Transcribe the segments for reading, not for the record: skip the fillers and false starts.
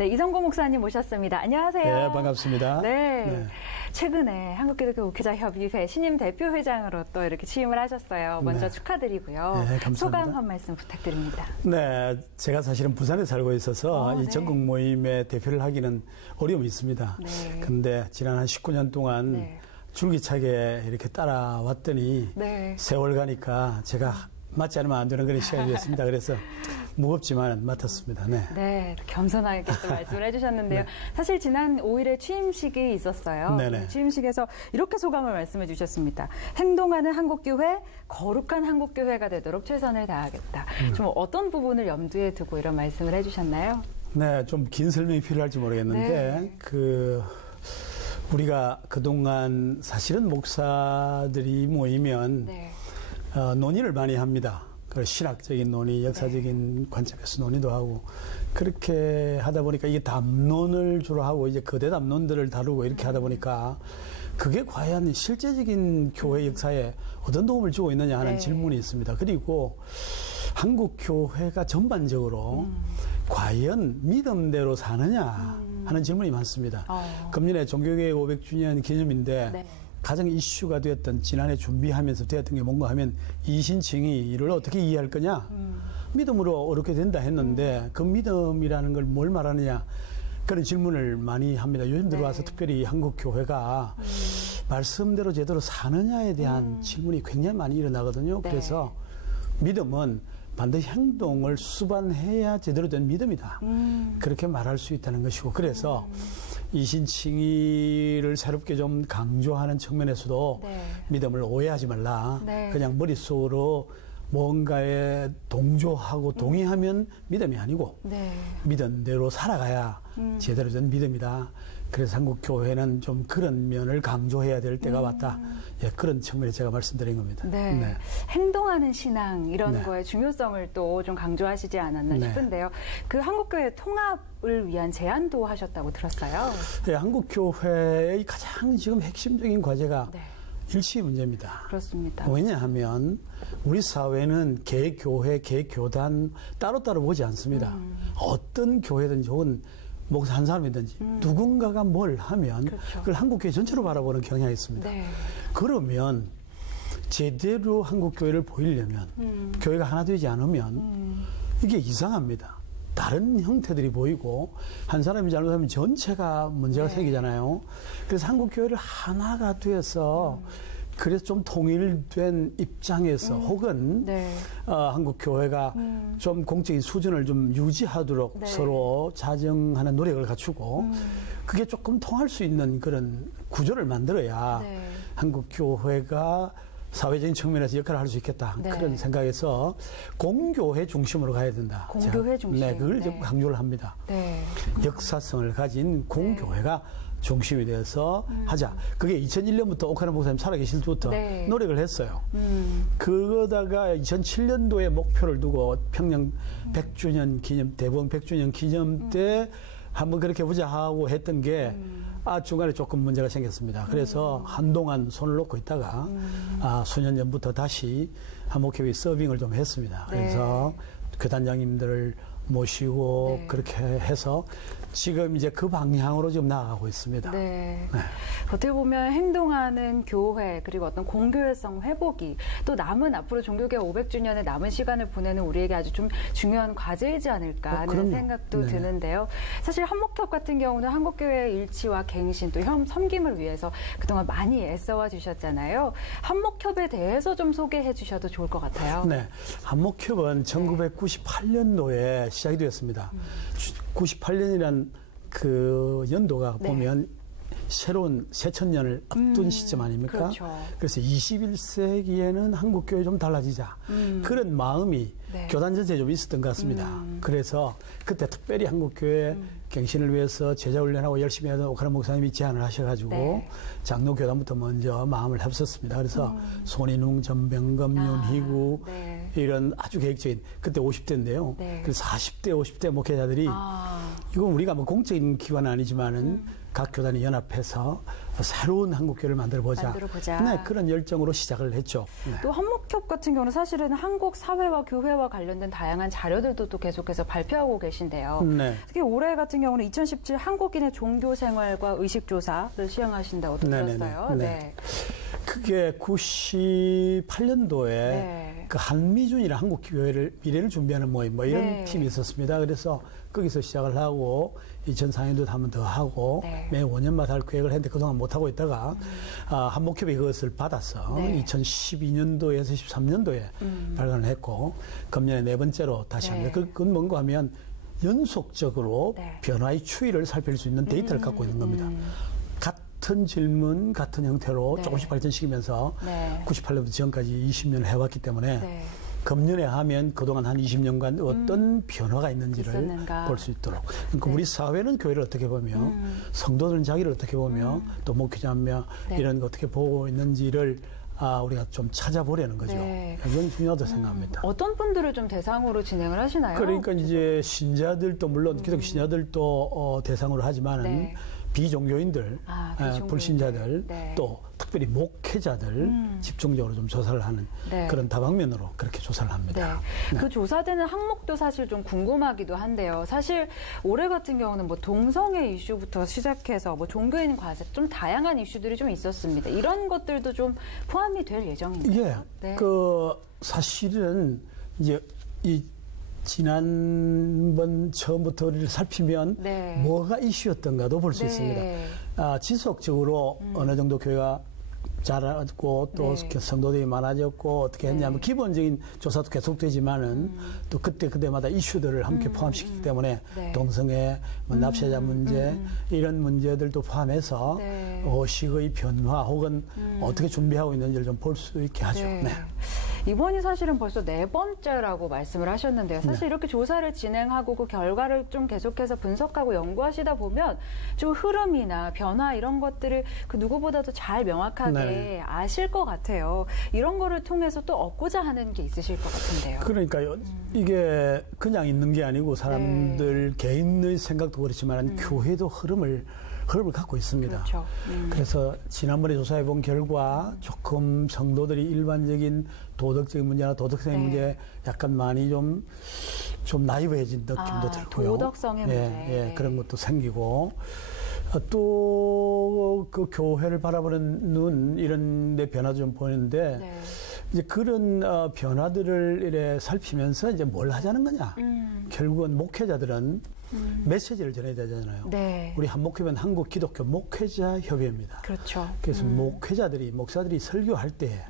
네, 이성곤 목사님 모셨습니다. 안녕하세요. 네, 반갑습니다. 네. 최근에 한국기독교 목회자협의회 신임 대표회장으로 또 이렇게 취임을 하셨어요. 먼저 축하드리고요. 네, 감사합니다. 소감 한 말씀 부탁드립니다. 네, 제가 사실은 부산에 살고 있어서 이 전국 모임의 대표를 하기는 어려움이 있습니다. 네. 근데 지난 한 19년 동안 줄기차게 이렇게 따라왔더니 세월 가니까 제가 맞지 않으면 안 되는 그런 시간이 됐습니다. 그래서 무겁지만 맡았습니다. 네, 겸손하게 또 말씀을 해주셨는데요. 사실 지난 5일에 취임식이 있었어요. 취임식에서 이렇게 소감을 말씀해 주셨습니다. 행동하는 한국교회, 거룩한 한국교회가 되도록 최선을 다하겠다. 좀 어떤 부분을 염두에 두고 이런 말씀을 해주셨나요? 네, 좀 긴 설명이 필요할지 모르겠는데 우리가 그동안 사실은 목사들이 모이면 논의를 많이 합니다. 신학적인 논의, 역사적인 관점에서 논의도 하고 그렇게 하다 보니까 이게 담론을 주로 하고 이제 거대 담론들을 다루고 이렇게 하다 보니까 그게 과연 실제적인 교회 역사에 어떤 도움을 주고 있느냐 하는 질문이 있습니다. 그리고 한국 교회가 전반적으로 과연 믿음대로 사느냐 하는 질문이 많습니다. 금년에 종교개혁 500주년 기념인데 가장 이슈가 되었던 지난해 준비하면서 되었던 게 뭔가 하면 이신칭의를 어떻게 이해할 거냐 믿음으로 어렵게 된다 했는데 그 믿음이라는 걸 뭘 말하느냐 그런 질문을 많이 합니다. 요즘 들어와서 특별히 한국 교회가 말씀대로 제대로 사느냐에 대한 질문이 굉장히 많이 일어나거든요. 그래서 믿음은 반드시 행동을 수반해야 제대로 된 믿음이다. 그렇게 말할 수 있다는 것이고 그래서 이신칭의를 새롭게 좀 강조하는 측면에서도 믿음을 오해하지 말라. 그냥 머릿속으로 뭔가에 동조하고 동의하면 믿음이 아니고 믿음대로 살아가야 제대로 된 믿음이다. 그래서 한국교회는 좀 그런 면을 강조해야 될 때가 왔다. 그런 측면에 제가 말씀드린 겁니다. 행동하는 신앙 이런 거의 중요성을 또 좀 강조하시지 않았나 싶은데요. 그 한국교회 통합을 위한 제안도 하셨다고 들었어요. 네, 한국교회의 가장 지금 핵심적인 과제가 일치 문제입니다. 그렇습니다. 왜냐하면 우리 사회는 개교회, 개교단 따로따로 보지 않습니다. 어떤 교회든지 혹은 목사 한 사람이든지 누군가가 뭘 하면 그걸 한국교회 전체로 바라보는 경향이 있습니다. 그러면 제대로 한국교회를 보이려면 교회가 하나 되지 않으면 이게 이상합니다. 다른 형태들이 보이고 한 사람이 잘못하면 전체가 문제가 생기잖아요. 그래서 한국교회를 하나가 돼서 그래서 좀 통일된 입장에서 혹은 한국교회가 좀 공적인 수준을 좀 유지하도록 서로 자정하는 노력을 갖추고 그게 조금 통할 수 있는 그런 구조를 만들어야 한국교회가 사회적인 측면에서 역할을 할 수 있겠다. 그런 생각에서 공교회 중심으로 가야 된다. 공교회 중심. 그걸 좀 강조를 합니다. 역사성을 가진 공교회가 중심이 돼서 하자. 그게 2001년부터 오카노 목사님 살아계실 때부터 노력을 했어요. 그러다가 2007년도에 목표를 두고 평양 100주년 기념, 대부흥 100주년 기념 때 한번 그렇게 보자 하고 했던 게 중간에 조금 문제가 생겼습니다. 그래서 한동안 손을 놓고 있다가 수년 전부터 다시 한목회의 서빙을 좀 했습니다. 그래서 교단장님들을 모시고 그렇게 해서 지금 이제 그 방향으로 지금 나아가고 있습니다. 어떻게 보면 행동하는 교회 그리고 어떤 공교회성 회복이 또 남은 앞으로 종교개혁 500주년의 남은 시간을 보내는 우리에게 아주 좀 중요한 과제이지 않을까 하는 생각도 드는데요. 사실 한목협 같은 경우는 한국교회의 일치와 갱신 또 섬김을 위해서 그동안 많이 애써와 주셨잖아요. 한목협에 대해서 좀 소개해 주셔도 좋을 것 같아요. 한목협은 1998년도에 시작이 되었습니다. 98년이란 그 연도가 보면 새로운 새천년을 앞둔 시점 아닙니까? 그래서 21세기에는 한국교회 좀 달라지자. 그런 마음이 교단 전체에 좀 있었던 것 같습니다. 그래서 그때 특별히 한국교회 갱신을 위해서 제자훈련하고 열심히 하던 오카노 목사님이 제안을 하셔가지고 장로교단부터 먼저 마음을 합쳤습니다. 그래서 손인웅, 전병금, 윤희구, 이런 아주 계획적인 그때 50대인데요. 그래서 40대, 50대 목회자들이 이건 우리가 뭐 공적인 기관은 아니지만은 각 교단이 연합해서 새로운 한국교회를 만들어보자. 네, 그런 열정으로 시작을 했죠. 네. 또 한목협 같은 경우는 사실은 한국 사회와 교회와 관련된 다양한 자료들도 또 계속해서 발표하고 계신데요. 네. 특히 올해 같은 경우는 2017 한국인의 종교생활과 의식조사를 시행하신다고 들었어요. 네. 그게 98년도에 그 한미준이라는 한국 교회를 미래를 준비하는 모임 뭐 이런 팀이 있었습니다. 그래서 거기서 시작을 하고 2004년도에 한 번 더 하고 매 5년마다 할 계획을 했는데 그동안 못 하고 있다가 한목협이 그것을 받아서 2012년도에서 13년도에 발간을 했고 금년에 4번째로 다시 합니다. 그건 뭔가 하면 연속적으로 변화의 추이를 살필 수 있는 데이터를 갖고 있는 겁니다. 같은 질문, 같은 형태로 조금씩 발전시키면서 98년부터 지금까지 20년을 해왔기 때문에 금년에 하면 그동안 한 20년간 어떤 변화가 있는지를 볼 수 있도록. 그러니까 우리 사회는 교회를 어떻게 보며 성도들은 자기를 어떻게 보며 또 목회자며 이런 거 어떻게 보고 있는지를 우리가 좀 찾아보려는 거죠. 이건 중요하다고 생각합니다. 어떤 분들을 좀 대상으로 진행을 하시나요? 그러니까 이제 신자들도 물론 기독교 신자들도 대상으로 하지만은 비종교인들, 불신자들, 또 특별히 목회자들 집중적으로 좀 조사를 하는 그런 다방면으로 그렇게 조사를 합니다. 그 조사되는 항목도 사실 좀 궁금하기도 한데요. 사실 올해 같은 경우는 뭐 동성애 이슈부터 시작해서 뭐 종교인 과세 좀 다양한 이슈들이 좀 있었습니다. 이런 것들도 좀 포함이 될 예정인가요? 그 사실은 이제 지난번 처음부터를 살피면 뭐가 이슈였던가도 볼 수 있습니다. 지속적으로 어느 정도 교회가 자랐고 또 성도들이 많아졌고 어떻게 했냐면 기본적인 조사도 계속되지만은 또 그때마다 이슈들을 함께 포함시키기 때문에 동성애, 뭐 납세자 문제 이런 문제들도 포함해서 의식의 변화 혹은 어떻게 준비하고 있는지를 좀 볼 수 있게 하죠. 이번이 사실은 벌써 4번째라고 말씀을 하셨는데요. 사실 이렇게 조사를 진행하고 그 결과를 좀 계속해서 분석하고 연구하시다 보면 좀 흐름이나 변화 이런 것들을 그 누구보다도 잘 명확하게 아실 것 같아요. 이런 거를 통해서 또 얻고자 하는 게 있으실 것 같은데요. 그러니까요. 이게 그냥 있는 게 아니고 사람들 개인의 생각도 그렇지만 교회도 흐름을 갖고 있습니다. 그래서 지난번에 조사해본 결과 조금 성도들이 일반적인 도덕적인 문제나 도덕성의 문제 약간 많이 좀 나이브해진 느낌도 들고요. 도덕성의 문제. 그런 것도 생기고 또 그 교회를 바라보는 눈 이런 데 변화도 좀 보이는데 이제 그런 변화들을 이래 살피면서 이제 뭘 하자는 거냐. 결국은 목회자들은 메시지를 전해야 되잖아요. 우리 한목협은 한국 기독교 목회자 협의회입니다. 그래서 목사들이 설교할 때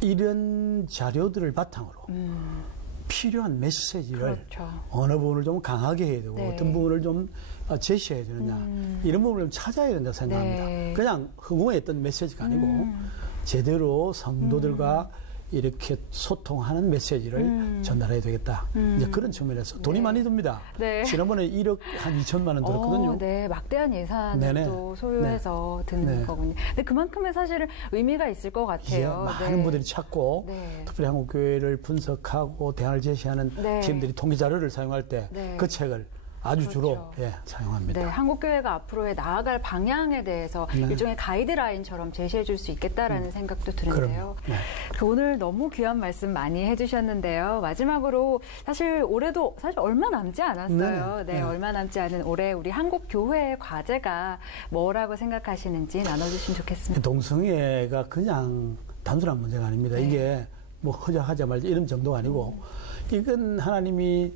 이런 자료들을 바탕으로 필요한 메시지를 어느 부분을 좀 강하게 해야 되고 어떤 부분을 좀 제시해야 되느냐 이런 부분을 좀 찾아야 된다고 생각합니다. 그냥 허공했던 메시지가 아니고 제대로 성도들과 이렇게 소통하는 메시지를 전달해야 되겠다. 이제 그런 측면에서 돈이 많이 듭니다. 지난번에 1억 한 2천만 원 들었거든요. 막대한 예산을 또 소요해서 드는 거군요. 근데 그만큼의 사실은 의미가 있을 것 같아요. 많은 분들이 찾고 특별히 한국교회를 분석하고 대안을 제시하는 팀들이 통계 자료를 사용할 때 그 책을 아주 주로 사용합니다. 한국교회가 앞으로의 나아갈 방향에 대해서 일종의 가이드라인처럼 제시해 줄 수 있겠다라는 생각도 드는데요. 오늘 너무 귀한 말씀 많이 해주셨는데요. 마지막으로 사실 올해도 사실 얼마 남지 않았어요. 얼마 남지 않은 올해 우리 한국교회의 과제가 뭐라고 생각하시는지 나눠주시면 좋겠습니다. 동성애가 그냥 단순한 문제가 아닙니다. 이게 뭐 허자하자 말자 이런 정도가 아니고 이건 하나님의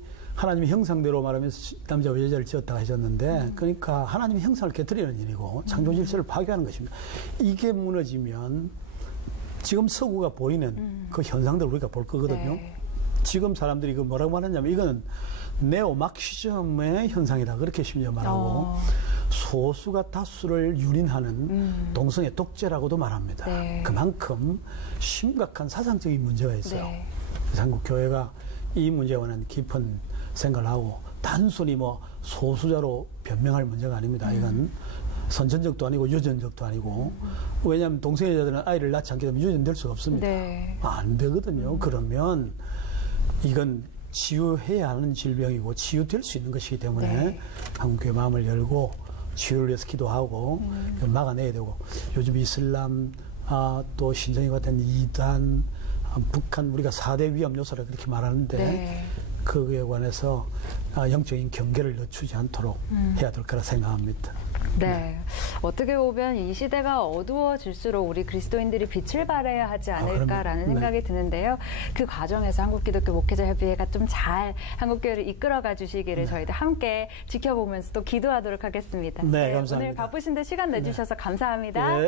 형상대로 말하면 남자와 여자를 지었다고 하셨는데 그러니까 하나님의 형상을 깨뜨리는 일이고 창조 질서를 파괴하는 것입니다. 이게 무너지면 지금 서구가 보이는 그 현상들을 우리가 볼 거거든요. 지금 사람들이 그 뭐라고 말하냐면 이거는 네오마크시즘의 현상이다. 그렇게 심지어 말하고 소수가 다수를 유린하는 동성애 독재라고도 말합니다. 그만큼 심각한 사상적인 문제가 있어요. 그래서 한국 교회가 이 문제와는 깊은 생각을 하고 단순히 뭐 소수자로 변명할 문제가 아닙니다. 이건 선천적도 아니고 유전적도 아니고 왜냐하면 동성애자들은 아이를 낳지 않게 되면 유전될 수가 없습니다. 안 되거든요. 그러면 이건 치유해야 하는 질병이고 치유될 수 있는 것이기 때문에 네. 한국교회 마음을 열고 치유를 위해서 기도하고 막아내야 되고 요즘 이슬람 또 신정이 같은 이단 북한 우리가 4대 위험 요소라 그렇게 말하는데 네. 그거에 관해서 영적인 경계를 늦추지 않도록 해야 될 거라 생각합니다. 네. 어떻게 보면 이 시대가 어두워질수록 우리 그리스도인들이 빛을 발해야 하지 않을까라는 생각이 네. 드는데요. 그 과정에서 한국기독교 목회자협의회가 좀 잘 한국교회를 이끌어가 주시기를 네. 저희도 함께 지켜보면서 또 기도하도록 하겠습니다. 네, 감사합니다. 오늘 바쁘신데 시간 내주셔서 네. 감사합니다. 네.